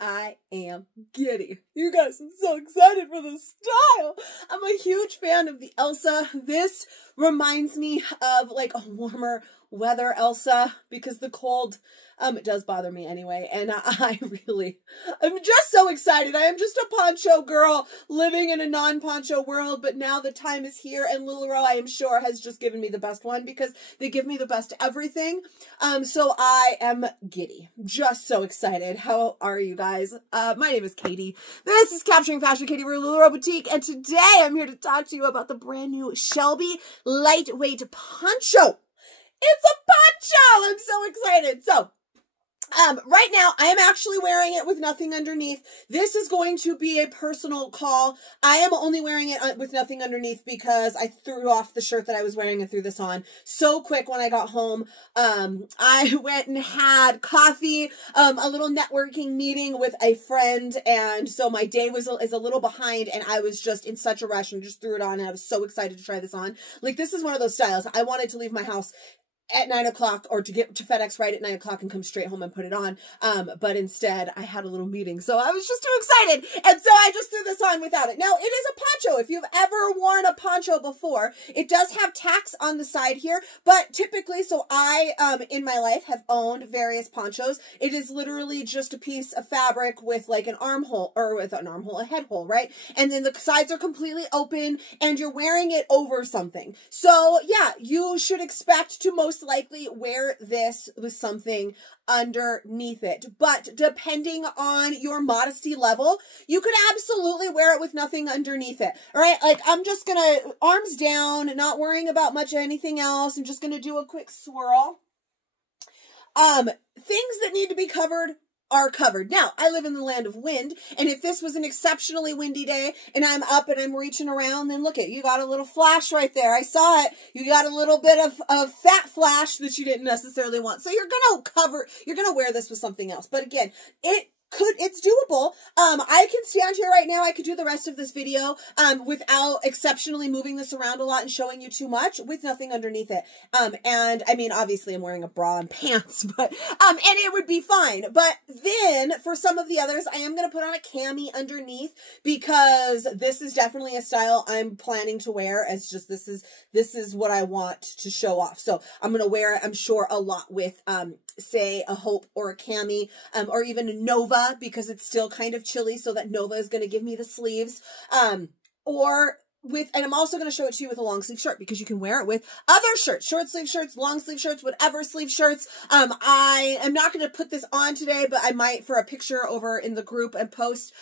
I am giddy. You guys, I'm so excited for this style. I'm a huge fan of the Elsa. This reminds me of like a warmer weather Elsa because the cold, it does bother me anyway. And I'm just so excited. I am just a poncho girl living in a non-poncho world, but now the time is here and LuLaRoe, I am sure, has just given me the best one because they give me the best everything. So I am giddy. Just so excited. How are you guys? My name is Katie. This is Capturing Fashion Katie for LuLaRoe Boutique, and today I'm here to talk to you about the brand new Shelby Lightweight Poncho. It's a poncho! I'm so excited. So, right now, I am actually wearing it with nothing underneath. This is going to be a personal call. I am only wearing it with nothing underneath because I threw off the shirt that I was wearing and threw this on so quick when I got home. I went and had coffee, a little networking meeting with a friend, and so my day is a little behind, and I was just in such a rush and just threw it on, and I was so excited to try this on. Like, this is one of those styles. I wanted to leave my house at 9 o'clock or to get to FedEx right at 9 o'clock and come straight home and put it on. But instead I had a little meeting. So I was just too excited. And so I just threw this on without it. Now it is a poncho. If you've ever worn a poncho before, it does have tacks on the side here, but typically, so I, in my life have owned various ponchos. It is literally just a piece of fabric with like an armhole, or with an armhole, a head hole, right? And then the sides are completely open and you're wearing it over something. So yeah, you should expect to most likely wear this with something underneath it, but depending on your modesty level, you could absolutely wear it with nothing underneath it. All right, like I'm just gonna arms down, not worrying about much anything else. I'm just gonna do a quick swirl. Things that need to be covered are covered. Now, I live in the land of wind, and if this was an exceptionally windy day and I'm up and I'm reaching around, then look at, you got a little flash right there. I saw it. You got a little bit of fat flash that you didn't necessarily want. So you're going to wear this with something else. But again, it's doable. I can stand here right now. I could do the rest of this video without exceptionally moving this around a lot and showing you too much with nothing underneath it. And I mean, obviously I'm wearing a bra and pants, but and it would be fine. But then for some of the others, I am going to put on a cami underneath because this is definitely a style I'm planning to wear as just this is what I want to show off. So I'm going to wear it, I'm sure, a lot with say a Hope or a cami, or even a Nova because it's still kind of chilly, so that Nova is going to give me the sleeves, and I'm also going to show it to you with a long sleeve shirt because you can wear it with other shirts, short sleeve shirts, long sleeve shirts, whatever sleeve shirts. I am not going to put this on today, but I might for a picture over in the group and post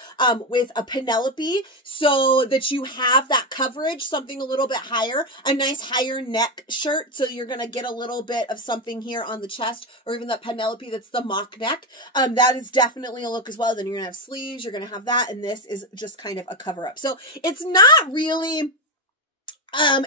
with a Penelope so that you have that coverage, something a little bit higher, a nice higher neck shirt. So you're going to get a little bit of something here on the chest, or even that Penelope that's the mock neck. That is definitely a look as well. Then you're going to have sleeves, you're going to have that, and this is just kind of a cover up. So it's not really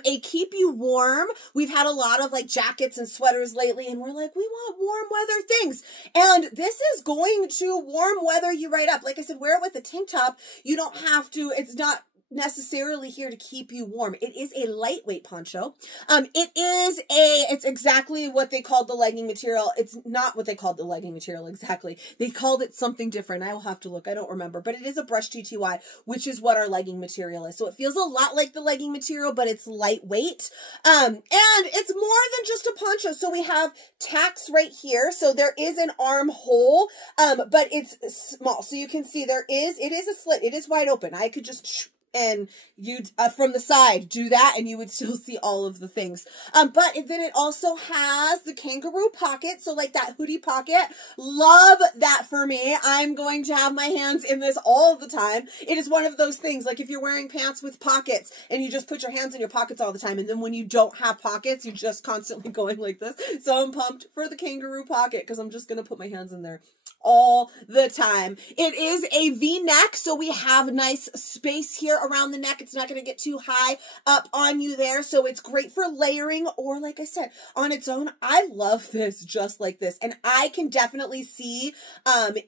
a keep you warm. We've had a lot of like jackets and sweaters lately, and we're like, we want warm weather things. And this is going to warm weather you right up. Like I said, wear it with a tank top. You don't have to, it's not necessarily here to keep you warm. It is a lightweight poncho. It's exactly what they called the legging material. It's not what they called the legging material exactly. They called it something different. I will have to look. I don't remember, but it is a brushed TTY, which is what our legging material is. So it feels a lot like the legging material, but it's lightweight. And it's more than just a poncho. So we have tacks right here. So there is an armhole, but it's small. So you can see it is a slit. It is wide open. I could just and you'd from the side do that and you would still see all of the things. But then it also has the kangaroo pocket, so like that hoodie pocket. Love that for me. I'm going to have my hands in this all the time. It is one of those things, like if you're wearing pants with pockets and you just put your hands in your pockets all the time, and then when you don't have pockets, you're just constantly going like this. So I'm pumped for the kangaroo pocket because I'm just going to put my hands in there all the time. It is a V-neck, so we have nice space here around the neck. It's not going to get too high up on you there, so it's great for layering, or like I said, on its own. I love this just like this, and I can definitely see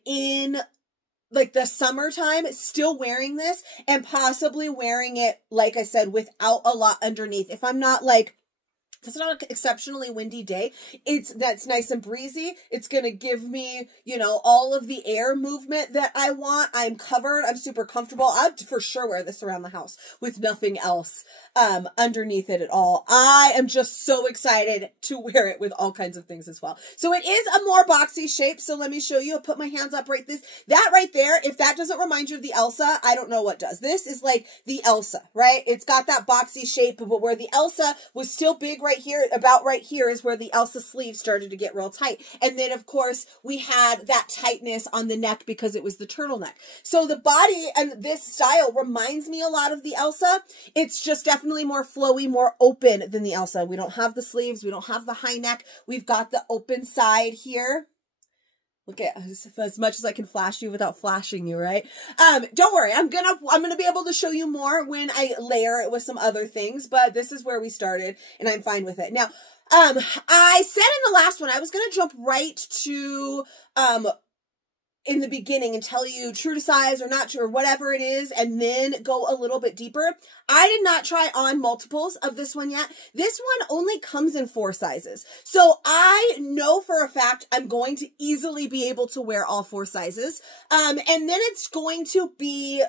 in like the summertime still wearing this and possibly wearing it, like I said, without a lot underneath. If I'm not like if it's not an exceptionally windy day, that's nice and breezy. It's going to give me, you know, all of the air movement that I want. I'm covered. I'm super comfortable. I'd for sure wear this around the house with nothing else underneath it at all. I am just so excited to wear it with all kinds of things as well. So it is a more boxy shape. So let me show you. I'll put my hands up that right there. If that doesn't remind you of the Elsa, I don't know what does. This is like the Elsa, right? It's got that boxy shape, but where the Elsa was still big right here, about right here is where the Elsa sleeve started to get real tight. And then of course we had that tightness on the neck because it was the turtleneck. So the body and this style reminds me a lot of the Elsa. It's just definitely more flowy, more open than the Elsa. We don't have the sleeves. We don't have the high neck. We've got the open side here. Look at as much as I can flash you without flashing you, right? Don't worry, I'm gonna be able to show you more when I layer it with some other things, but this is where we started, and I'm fine with it. Now, I said in the last one I was gonna jump right to in the beginning and tell you true to size or not true or whatever it is, and then go a little bit deeper. I did not try on multiples of this one yet. This one only comes in 4 sizes. So I know for a fact I'm going to easily be able to wear all 4 sizes. And then it's going to be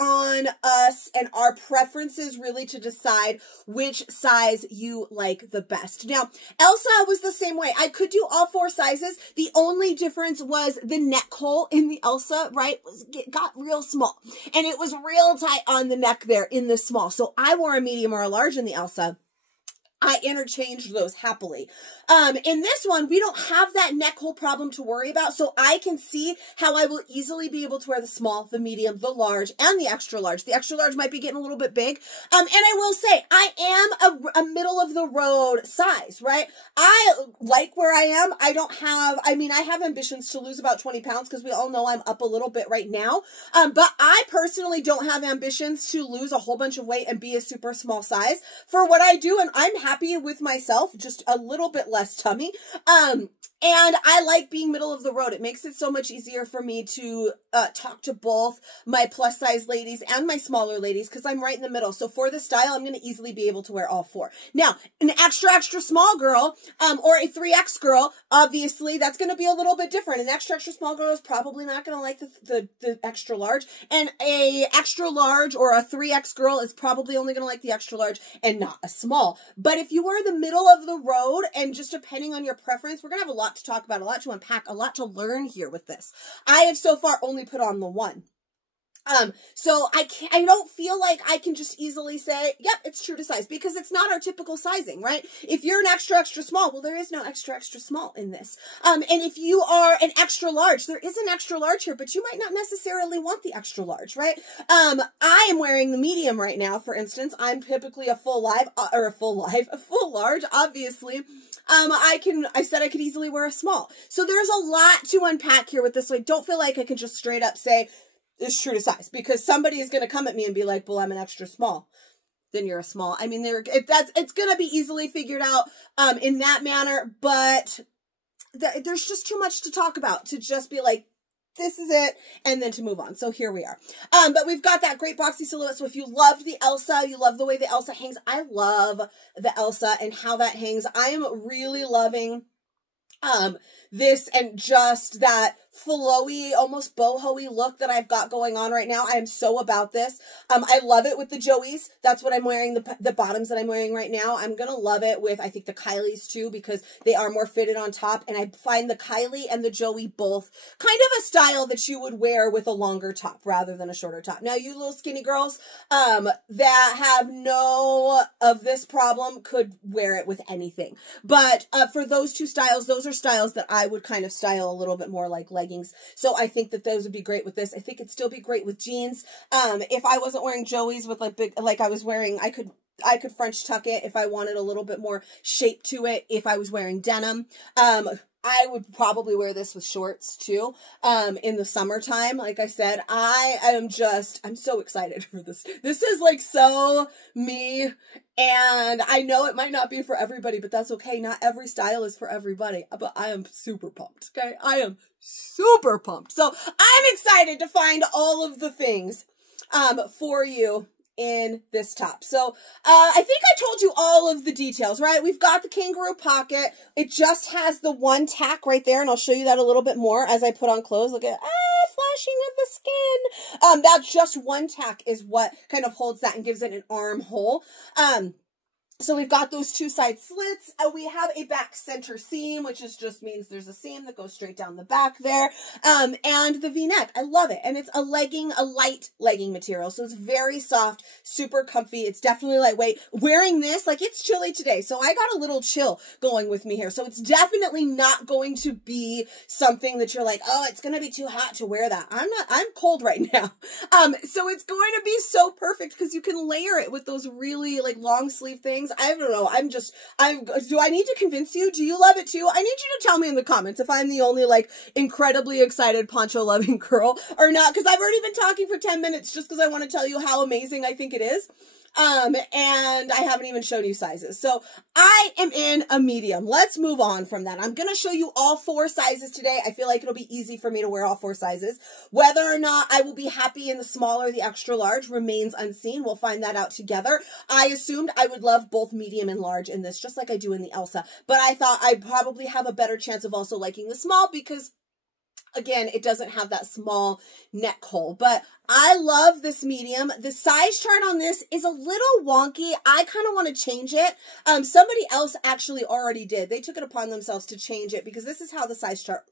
on us and our preferences really to decide which size you like the best. Now, Elsa was the same way. I could do all 4 sizes. The only difference was the neck hole in the Elsa, right, got real small. And it was real tight on the neck there in the small. So I wore a medium or a large in the Elsa. I interchanged those happily. In this one, we don't have that neck hole problem to worry about, so I can see how I will easily be able to wear the small, the medium, the large, and the extra large. The extra large might be getting a little bit big. And I will say, I am a middle of the road size, right? I like where I am. I have ambitions to lose about 20 pounds because we all know I'm up a little bit right now. But I personally don't have ambitions to lose a whole bunch of weight and be a super small size for what I do, and I'm happy with myself, just a little bit less tummy. And I like being middle of the road. It makes it so much easier for me to talk to both my plus size ladies and my smaller ladies because I'm right in the middle. So for this style, I'm going to easily be able to wear all 4. Now, an extra, extra small girl or a 3X girl, obviously, that's going to be a little bit different. An extra, extra small girl is probably not going to like the extra large. And a extra large or a 3X girl is probably only going to like the extra large and not a small. But if you were the middle of the road and just depending on your preference, we're going to have a lot to talk about, a lot to unpack, a lot to learn here with this. I have so far only put on the 1. So I don't feel like I can just easily say, yep, it's true to size because it's not our typical sizing, right? If you're an extra, extra small, well, there is no extra, extra small in this. And if you are an extra large, there is an extra large here, but you might not necessarily want the extra large, right? I am wearing the medium right now, for instance. I'm typically a full large, obviously. I said I could easily wear a small. So there's a lot to unpack here with this. So I don't feel like I can just straight up say, it's true to size because somebody is going to come at me and be like, well, I'm an extra small. Then you're a small. I mean, it's going to be easily figured out in that manner, but there's just too much to talk about to just be like, this is it, and then to move on. So here we are. But we've got that great boxy silhouette. So if you loved the Elsa, you love the way the Elsa hangs. I love the Elsa and how that hangs. I am really loving this and just that flowy, almost boho-y look that I've got going on right now. I am so about this. I love it with the Joeys. That's what I'm wearing, the bottoms that I'm wearing right now. I'm going to love it with, I think, the Kylies too, because they are more fitted on top. And I find the Kylie and the Joey both kind of a style that you would wear with a longer top rather than a shorter top. Now, you little skinny girls that have no of this problem could wear it with anything. But for those two styles, those are styles that I would kind of style a little bit more like leggings. So I think that those would be great with this. I think it'd still be great with jeans. If I wasn't wearing Joey's with like big, like I was wearing, I could French tuck it if I wanted a little bit more shape to it. If I was wearing denim, I would probably wear this with shorts too, in the summertime. Like I said, I'm so excited for this. This is like so me, and I know it might not be for everybody, but that's okay. Not every style is for everybody, but I am super pumped, okay? I am super pumped. So I'm excited to find all of the things, for you in this top. So I think I told you all of the details, right? We've got the kangaroo pocket. It just has the one tack right there, and I'll show you that a little bit more as I put on clothes. Look at, flashing of the skin. That's just one tack is what kind of holds that and gives it an armhole. So we've got those two side slits. We have a back center seam, which just means there's a seam that goes straight down the back there. And the V-neck, I love it. And it's a light legging material. So it's very soft, super comfy. It's definitely lightweight. Wearing this, like it's chilly today. So I got a little chill going with me here. So it's definitely not going to be something that you're like, oh, it's going to be too hot to wear that. I'm cold right now. So it's going to be so perfect because you can layer it with those really like long sleeve things. I don't know. Do I need to convince you? Do you love it too? I need you to tell me in the comments if I'm the only like incredibly excited poncho loving girl or not, because I've already been talking for 10 minutes just because I want to tell you how amazing I think it is. And I haven't even shown you sizes. So I am in a medium. Let's move on from that. I'm going to show you all 4 sizes today. I feel like it'll be easy for me to wear all 4 sizes. Whether or not I will be happy in the small or the extra large remains unseen. We'll find that out together. I assumed I would love both medium and large in this, just like I do in the Elsa. But I thought I'd probably have a better chance of also liking the small because again, it doesn't have that small neck hole, but I love this medium. The size chart on this is a little wonky. I kind of want to change it. Somebody else actually already did. They took it upon themselves to change it because this is how the size chart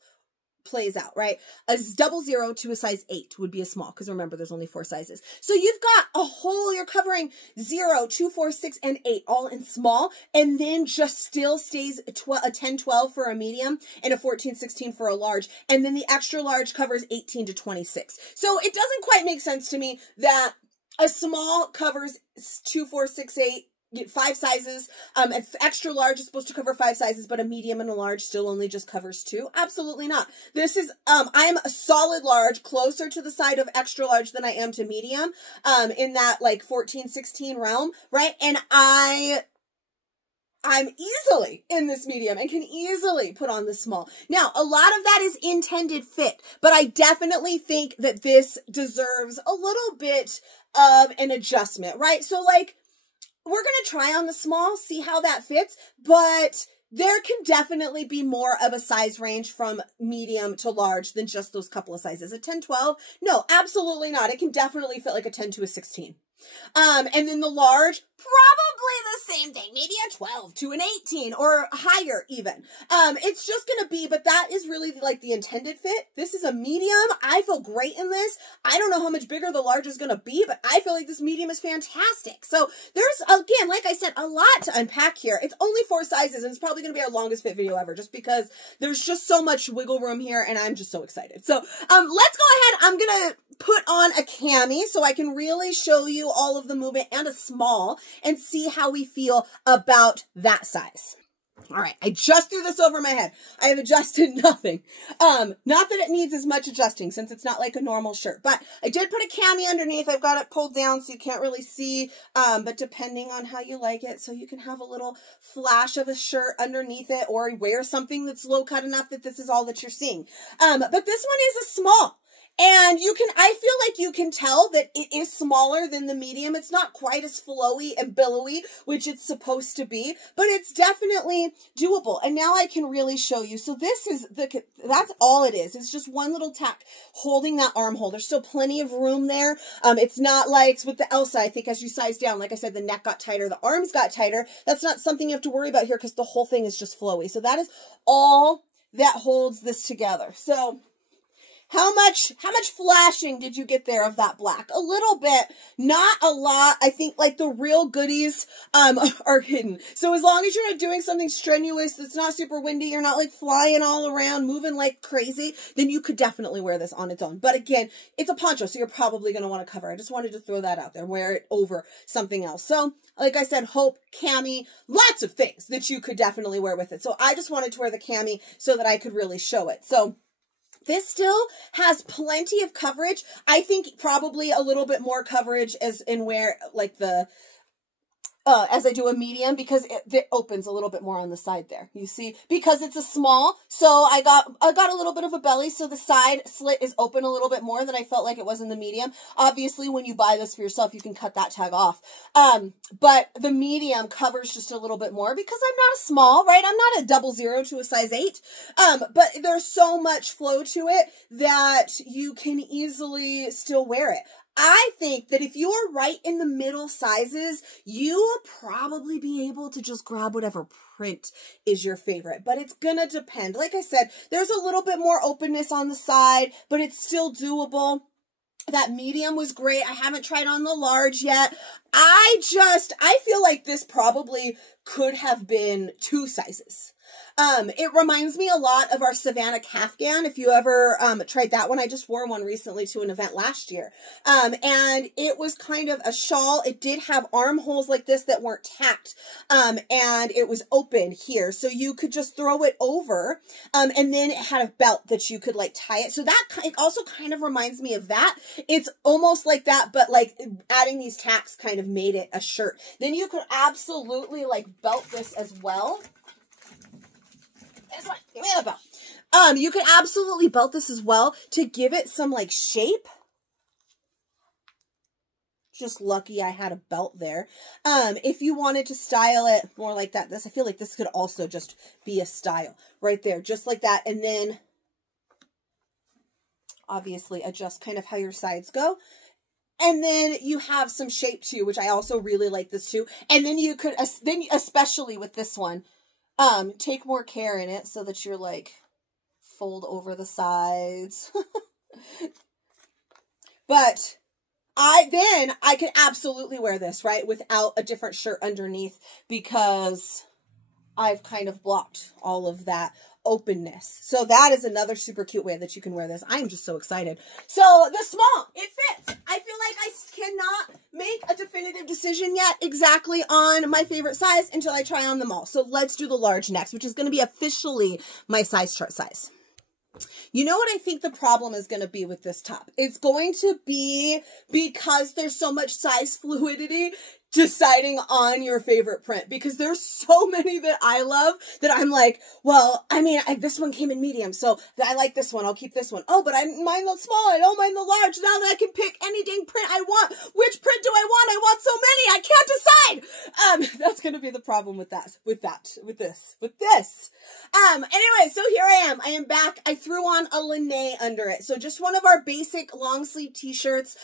plays out, right? A 00 to a size 8 would be a small, because remember, there's only 4 sizes. So you've got a whole, you're covering 0, 2, 4, 6, and 8 all in small, and then just still stays a 10, 12 for a medium and a 14, 16 for a large. And then the extra large covers 18 to 26. So it doesn't quite make sense to me that a small covers 2, 4, 6, 8, 5 sizes. Extra large is supposed to cover 5 sizes, but a medium and a large still only just covers 2. Absolutely not. This is, I'm a solid large, closer to the side of extra large than I am to medium, in that like 14, 16 realm, right? And I'm easily in this medium and can easily put on the small. Now, a lot of that is intended fit, but I definitely think that this deserves a little bit of an adjustment, right? So like, we're going to try on the small, see how that fits, but there can definitely be more of a size range from medium to large than just those couple of sizes. A 10, 12? No, absolutely not. It can definitely fit like a 10 to a 16. And then the large, probably the same thing, maybe a 12 to an 18 or higher even. It's just going to be, but that is really like the intended fit. This is a medium. I feel great in this. I don't know how much bigger the large is going to be, but I feel like this medium is fantastic. So there's, again, like I said, a lot to unpack here. It's only 4 sizes, and it's probably going to be our longest fit video ever, just because there's just so much wiggle room here, and I'm just so excited. So let's go ahead. I'm going to put on a cami so I can really show you all of the movement, and a small, and see how we feel about that size. All right, I just threw this over my head. I have adjusted nothing. Not that it needs as much adjusting since it's not like a normal shirt, but I did put a cami underneath. I've got it pulled down so you can't really see, but depending on how you like it, so you can have a little flash of a shirt underneath it, or wear something that's low cut enough that this is all that you're seeing. But this one is a small. And I feel like you can tell that it is smaller than the medium. It's not quite as flowy and billowy, which it's supposed to be, but it's definitely doable. And now I can really show you. So this is that's all it is. It's just one little tack holding that armhole. There's still plenty of room there. It's not like with the Elsa, I think as you size down, like I said, the neck got tighter, the arms got tighter. That's not something you have to worry about here because the whole thing is just flowy. So that is all that holds this together. So how much flashing did you get there of that black? A little bit, not a lot. I think like the real goodies are hidden. So as long as you're not doing something strenuous, that's not super windy, you're not like flying all around, moving like crazy, then you could definitely wear this on its own. But again, it's a poncho, so you're probably going to want to cover. I just wanted to throw that out there, wear it over something else. So like I said, hope, cami, lots of things that you could definitely wear with it. So I just wanted to wear the cami so that I could really show it. So this still has plenty of coverage. I think probably a little bit more coverage as in where like the as I do a medium, because it opens a little bit more on the side there. You see, because it's a small, so I got a little bit of a belly, so the side slit is open a little bit more than I felt like it was in the medium. Obviously, when you buy this for yourself, you can cut that tag off. But the medium covers just a little bit more because I'm not a small, right? I'm not a 00 to a size 8. But there's so much flow to it that you can easily still wear it. I think that if you are right in the middle sizes, you will probably be able to just grab whatever print is your favorite, but it's gonna depend. Like I said, there's a little bit more openness on the side, but it's still doable. That medium was great. I haven't tried on the large yet. I feel like this probably could have been 2 sizes. It reminds me a lot of our Savannah Kafgan. If you ever tried that one, I just wore one recently to an event last year. And it was kind of a shawl. It did have armholes like this that weren't tacked. And it was open here. So you could just throw it over. And then it had a belt that you could like tie it. So that it also kind of reminds me of that. It's almost like that, but like adding these tacks kind of made it a shirt. Then you could absolutely like belt this as well. This one, give me the belt. You could absolutely belt this as well to give it some like shape. Just lucky I had a belt there. If you wanted to style it more like that, I feel like this could also just be a style right there, just like that. And then obviously adjust kind of how your sides go. And then you have some shape too, which I also really like this too. And then you could, especially with this one, take more care in it so that you're like fold over the sides. But I could absolutely wear this, right, without a different shirt underneath, because I've kind of blocked all of that openness. So that is another super cute way that you can wear this. I'm just so excited. So the small, it fits. I feel like I cannot make a definitive decision yet exactly on my favorite size until I try on them all. So let's do the large next, which is going to be officially my size chart size. You know what I think the problem is going to be with this top? It's going to be, because there's so much size fluidity, deciding on your favorite print, because there's so many that I love that I'm like, well, I mean, this one came in medium, so I like this one. I'll keep this one. Oh, but I mind the small. I don't mind the large. Now that I can pick any dang print I want. Which print do I want? I want so many. I can't decide. That's going to be the problem with this. Anyway, so here I am. I am back. I threw on a linen under it. So just one of our basic long sleeve t-shirts.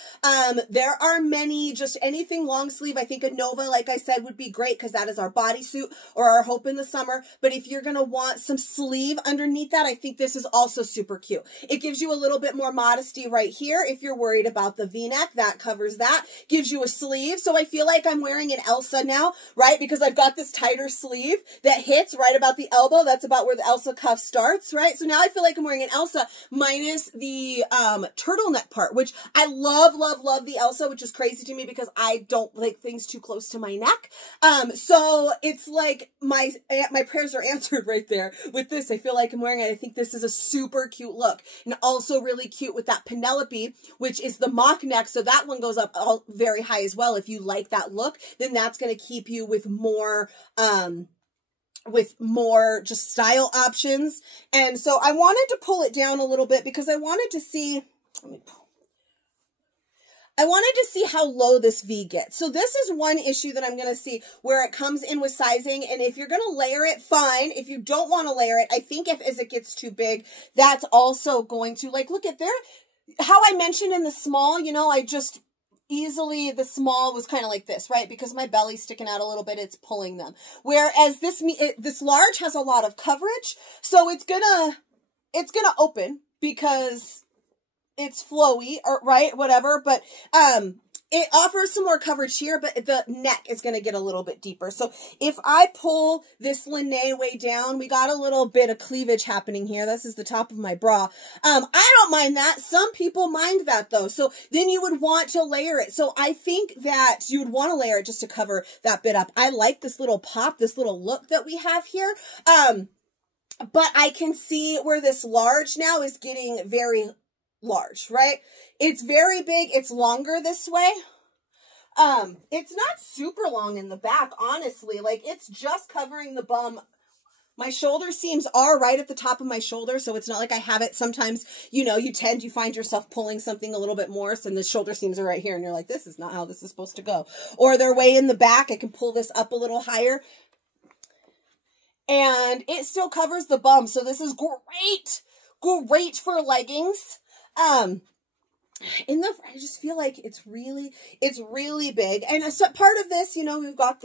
There are many, just anything long sleeve. I think a Nova, like I said, would be great because that is our bodysuit or our hope in the summer. But if you're going to want some sleeve underneath that, I think this is also super cute. It gives you a little bit more modesty right here. If you're worried about the V-neck, that covers that. Gives you a sleeve. So I feel like I'm wearing an Elsa now, right? Because I've got this tighter sleeve that hits right about the elbow. That's about where the Elsa cuff starts, right? So now I feel like I'm wearing an Elsa minus the turtleneck part, which I love, love, love the Elsa, which is crazy to me because I don't like things too close to my neck. So it's like my prayers are answered right there with this. I feel like I'm wearing it. I think this is a super cute look, and also really cute with that Penelope, which is the mock neck. So that one goes up all very high as well. If you like that look, then that's going to keep you with more just style options. And so I wanted to pull it down a little bit because I wanted to see, how low this V gets. So this is one issue that I'm going to see where it comes in with sizing. And if you're going to layer it, fine. If you don't want to layer it, I think as it gets too big, that's also going to, like, look at there, how I mentioned in the small, you know, I just easily, the small was kind of like this, right? Because my belly's sticking out a little bit, it's pulling them. Whereas this large has a lot of coverage, so it's gonna open because it's flowy, or right, whatever. But it offers some more coverage here, but the neck is going to get a little bit deeper. So if I pull this linen way down, we got a little bit of cleavage happening here. This is the top of my bra. I don't mind that. Some people mind that though. So then you would want to layer it. So I think that you would want to layer it just to cover that bit up. I like this little pop, this little look that we have here. But I can see where this large now is getting very large, right? It's very big. It's longer this way. It's not super long in the back, honestly. Like, it's just covering the bum. My shoulder seams are right at the top of my shoulder, so it's not like I have it. Sometimes, you know, you find yourself pulling something a little bit more, so the shoulder seams are right here, and you're like, this is not how this is supposed to go. Or they're way in the back. I can pull this up a little higher, and it still covers the bum, so this is great for leggings. I just feel like it's really big. And a part of this, you know, we've got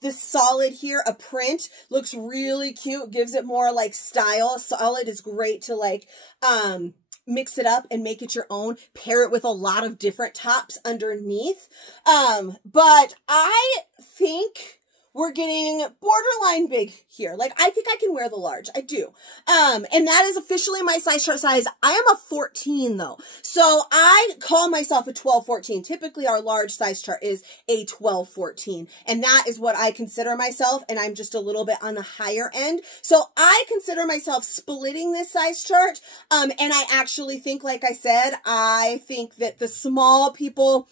this solid here, a print, looks really cute, gives it more like style. Solid is great to like, mix it up and make it your own, pair it with a lot of different tops underneath. But I think we're getting borderline big here. Like, I think I can wear the large. I do. And that is officially my size chart size. I am a 14 though. So I call myself a 12-14. Typically our large size chart is a 12-14. And that is what I consider myself. And I'm just a little bit on the higher end. So I consider myself splitting this size chart. And I actually think, like I said, I think that the small people,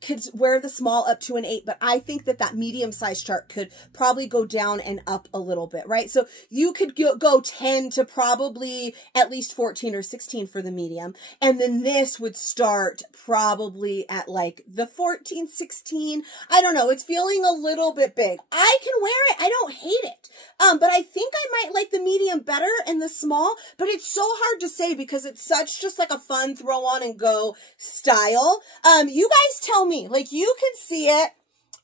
could wear the small up to an 8, but I think that medium size chart could probably go down and up a little bit, right? So you could go 10 to probably at least 14 or 16 for the medium. And then this would start probably at like the 14, 16. I don't know. It's feeling a little bit big. I can wear it. I don't hate it. But I think I might like the medium better and the small, but it's so hard to say because it's such just like a fun throw on and go style. You guys tell me, like, you can see it.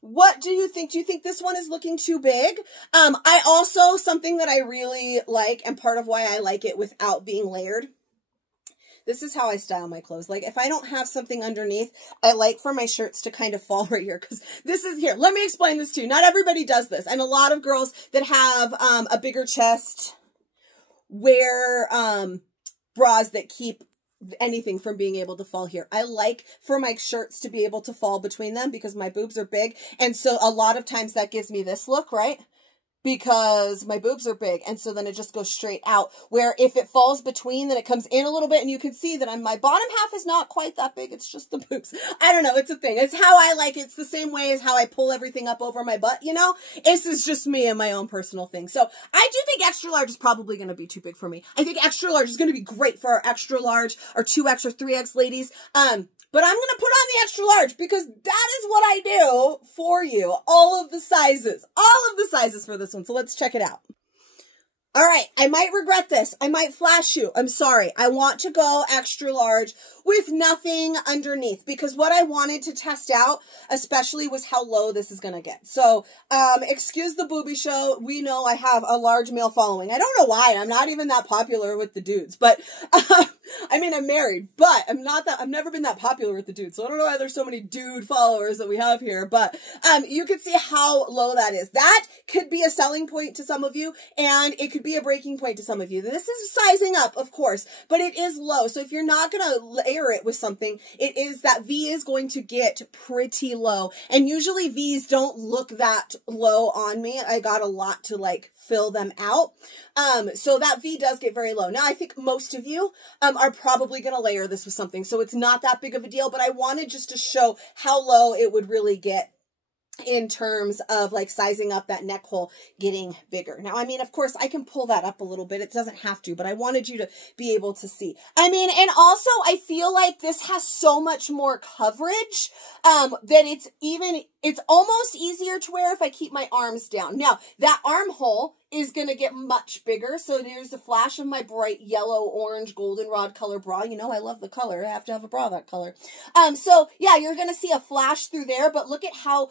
What do you think? Do you think this one is looking too big? I also, something that I really like, and part of why I like it without being layered, this is how I style my clothes. Like, if I don't have something underneath, I like for my shirts to kind of fall right here. Because this is here. Let me explain this to you. Not everybody does this. And a lot of girls that have a bigger chest wear bras that keep anything from being able to fall here. I like for my shirts to be able to fall between them because my boobs are big. And so a lot of times that gives me this look, right? Because my boobs are big. And so then it just goes straight out. Where if it falls between, then it comes in a little bit and you can see that my bottom half is not quite that big. It's just the boobs. I don't know. It's a thing. It's how I like it. It's the same way as how I pull everything up over my butt, you know? This is just me and my own personal thing. So I do think extra large is probably going to be too big for me. I think extra large is going to be great for our extra large or 2X or 3X ladies. But I'm going to put on the extra large because that is what I do for you. All of the sizes for this one. So let's check it out. All right. I might regret this. I might flash you. I'm sorry. I want to go extra large with nothing underneath because what I wanted to test out especially was how low this is going to get. So, excuse the booby show. We know I have a large male following. I don't know why. I'm not even that popular with the dudes, but, I mean, I'm married, but I've never been that popular with the dudes. So I don't know why there's so many dude followers that we have here, but, you can see how low that is. That could be a selling point to some of you and it could be a breaking point to some of you. This is sizing up, of course, but it is low. So if you're not going to layer it with something, that V is going to get pretty low. And usually V's don't look that low on me. I got a lot to like fill them out. So that V does get very low. Now I think most of you are probably going to layer this with something. So it's not that big of a deal, but I wanted just to show how low it would really get in terms of like sizing up that neck hole getting bigger. Now, I mean, of course I can pull that up a little bit. It doesn't have to, but I wanted you to be able to see. I mean, and also I feel like this has so much more coverage, that it's almost easier to wear if I keep my arms down. Now, that armhole is going to get much bigger. So there's a flash of my bright yellow, orange, goldenrod color bra. You know, I love the color. I have to have a bra that color. So yeah, you're going to see a flash through there, but look at how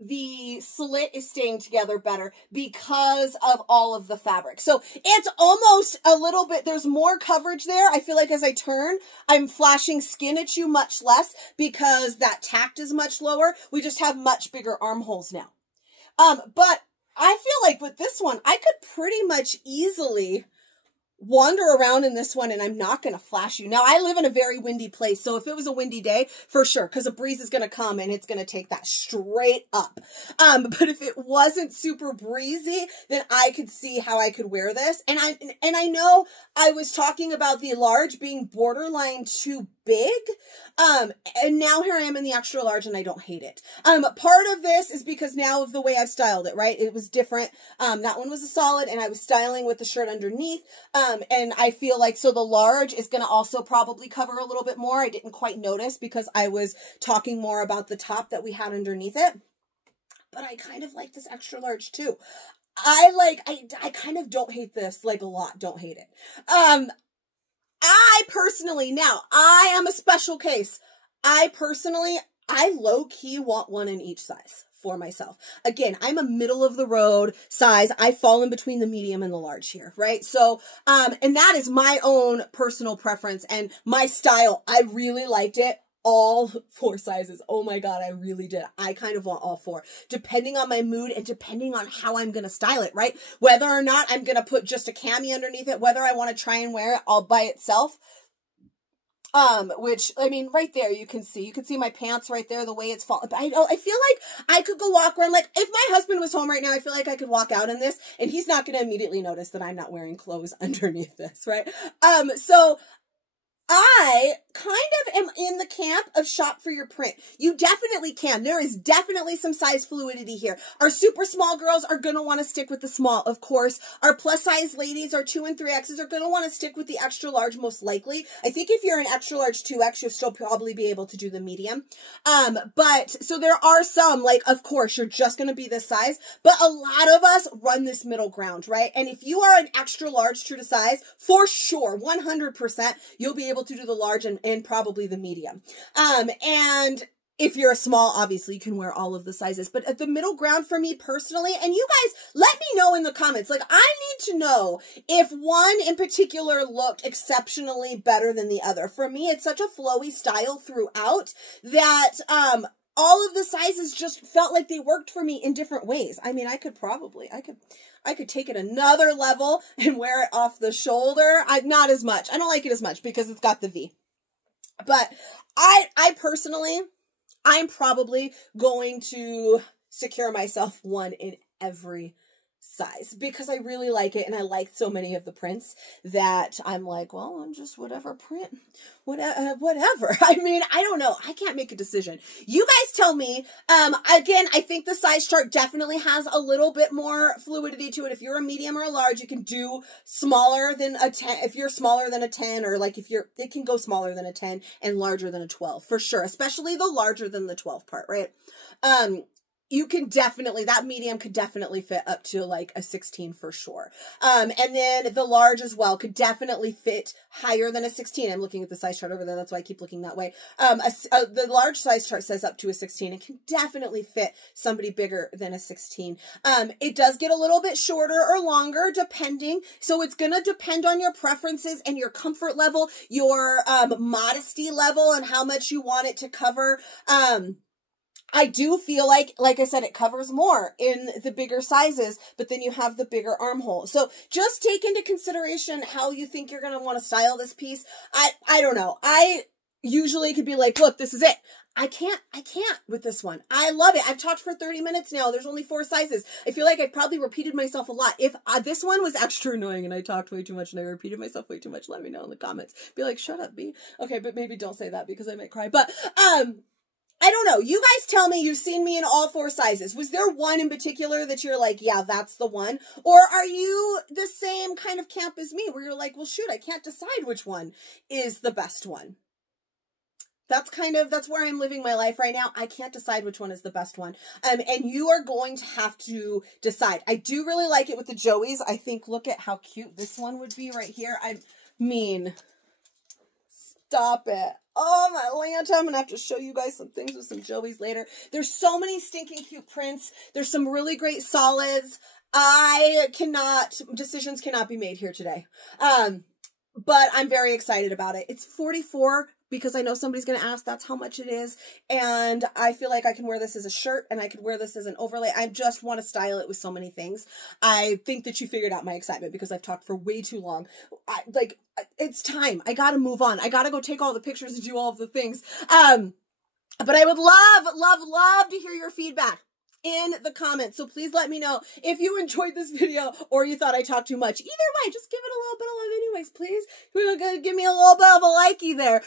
the slit is staying together better because of all of the fabric. So it's almost a little bit, there's more coverage there. I feel like as I turn, I'm flashing skin at you much less because that tact is much lower. We just have much bigger armholes now. But I feel like with this one, I could pretty much easily wander around in this one and I'm not going to flash you. Now, I live in a very windy place, so if it was a windy day, for sure, because a breeze is going to come and it's going to take that straight up. But if it wasn't super breezy, then I could see how I could wear this. And I know I was talking about the large being borderline too big. And now here I am in the extra large and I don't hate it. Part of this is because now of the way I've styled it, right? It was different. That one was a solid and I was styling with the shirt underneath. And I feel like, so the large is going to also probably cover a little bit more. I didn't quite notice because I was talking more about the top that we had underneath it. But I kind of like this extra large too. I kind of don't hate this, like a lot, don't hate it. I personally, now, I am a special case. I low-key want one in each size for myself. Again, I'm a middle of the road size. I fall in between the medium and the large here, right? So, and that is my own personal preference and my style. I really liked it. All 4 sizes. Oh my God, I really did. I kind of want all 4, depending on my mood and depending on how I'm going to style it, right? Whether or not I'm going to put just a cami underneath it, whether I want to try and wear it all by itself. Which, I mean, right there, you can see my pants right there, the way it's falling. But I feel like I could go walk around, like, if my husband was home right now, I feel like I could walk out in this and he's not going to immediately notice that I'm not wearing clothes underneath this, right? So I kind of am in the camp of shop for your print. You definitely can. There is definitely some size fluidity here. Our super small girls are going to want to stick with the small, of course. Our plus size ladies, our 2 and 3Xs are going to want to stick with the extra large most likely. I think if you're an extra large 2X, you'll still probably be able to do the medium. But so there are some, like, of course, you're just going to be this size, but a lot of us run this middle ground, right? And if you are an extra large true to size, for sure, 100%, you'll be able to do the large and probably the medium. And if you're a small, obviously you can wear all of the sizes, but at the middle ground for me personally, and you guys let me know in the comments, like, I need to know if one in particular looked exceptionally better than the other. For me, it's such a flowy style throughout that, all of the sizes just felt like they worked for me in different ways. I mean, I could take it another level and wear it off the shoulder. Not as much. I don't like it as much because it's got the V. But I personally, I'm probably going to secure myself one in every size because I really like it and I like so many of the prints that I'm like, well, I'm just whatever print, whatever. I mean, I don't know. I can't make a decision. You guys tell me. Again, I think the size chart definitely has a little bit more fluidity to it. If you're a medium or a large, you can do smaller than a 10. If you're smaller than a 10, or like if you're, it can go smaller than a 10 and larger than a 12 for sure, especially the larger than the 12 part, right? You can definitely, that medium could definitely fit up to like a 16 for sure. And then the large as well could definitely fit higher than a 16. I'm looking at the size chart over there. That's why I keep looking that way. The large size chart says up to a 16. It can definitely fit somebody bigger than a 16. It does get a little bit shorter or longer depending. So it's going to depend on your preferences and your comfort level, your modesty level and how much you want it to cover. I do feel like I said, it covers more in the bigger sizes, but then you have the bigger armhole. So just take into consideration how you think you're going to want to style this piece. I don't know. I usually could be like, look, this is it. I can't with this one. I love it. I've talked for 30 minutes now. There's only 4 sizes. I feel like I've probably repeated myself a lot. If this one was extra annoying and I talked way too much and I repeated myself way too much, let me know in the comments. Be like, shut up, B. Okay, but maybe don't say that because I might cry. But, I don't know. You guys tell me. You've seen me in all 4 sizes. Was there one in particular that you're like, yeah, that's the one? Or are you the same kind of camp as me where you're like, well, shoot, I can't decide which one is the best one? That's where I'm living my life right now. I can't decide which one is the best one. And you are going to have to decide. I do really like it with the Joeys. I think, look at how cute this one would be right here. I mean, stop it. Oh, my Lanta. I'm going to have to show you guys some things with some Joeys later. There's so many stinking cute prints. There's some really great solids. Decisions cannot be made here today. But I'm very excited about it. It's $44 because I know somebody's going to ask, that's how much it is. And I feel like I can wear this as a shirt and I could wear this as an overlay. I just want to style it with so many things. I think that you figured out my excitement because I've talked for way too long. It's time. I got to move on. I got to go take all the pictures and do all of the things. But I would love to hear your feedback. in the comments. So please let me know if you enjoyed this video or you thought I talked too much. Either way, just give it a little bit of love anyways, please. You're gonna give me a little bit of a likey there.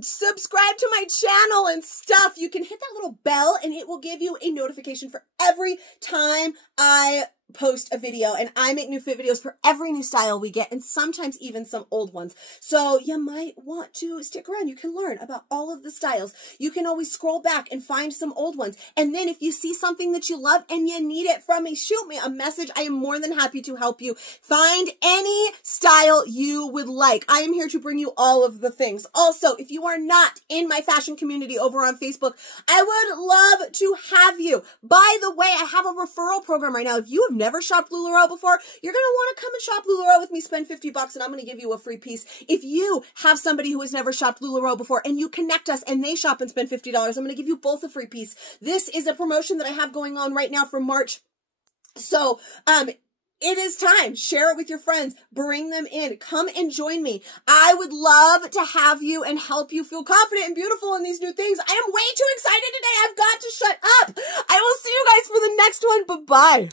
Subscribe to my channel and stuff. You can hit that little bell and it will give you a notification for every time I post a video, and I make new fit videos for every new style we get, and sometimes even some old ones. So you might want to stick around. You can learn about all of the styles. You can always scroll back and find some old ones. And then if you see something that you love and you need it from me, shoot me a message. I am more than happy to help you find any style you would like. I am here to bring you all of the things. Also, if you are not in my fashion community over on Facebook, I would love to have you. By the way, I have a referral program right now. If you have never shopped LuLaRoe before, you're going to want to come and shop LuLaRoe with me, spend $50, and I'm going to give you a free piece. If you have somebody who has never shopped LuLaRoe before and you connect us and they shop and spend $50, I'm going to give you both a free piece. This is a promotion that I have going on right now for March. So, it is time. Share it with your friends. Bring them in. Come and join me. I would love to have you and help you feel confident and beautiful in these new things. I am way too excited today. I've got to shut up. I will see you guys for the next one. Bye-bye.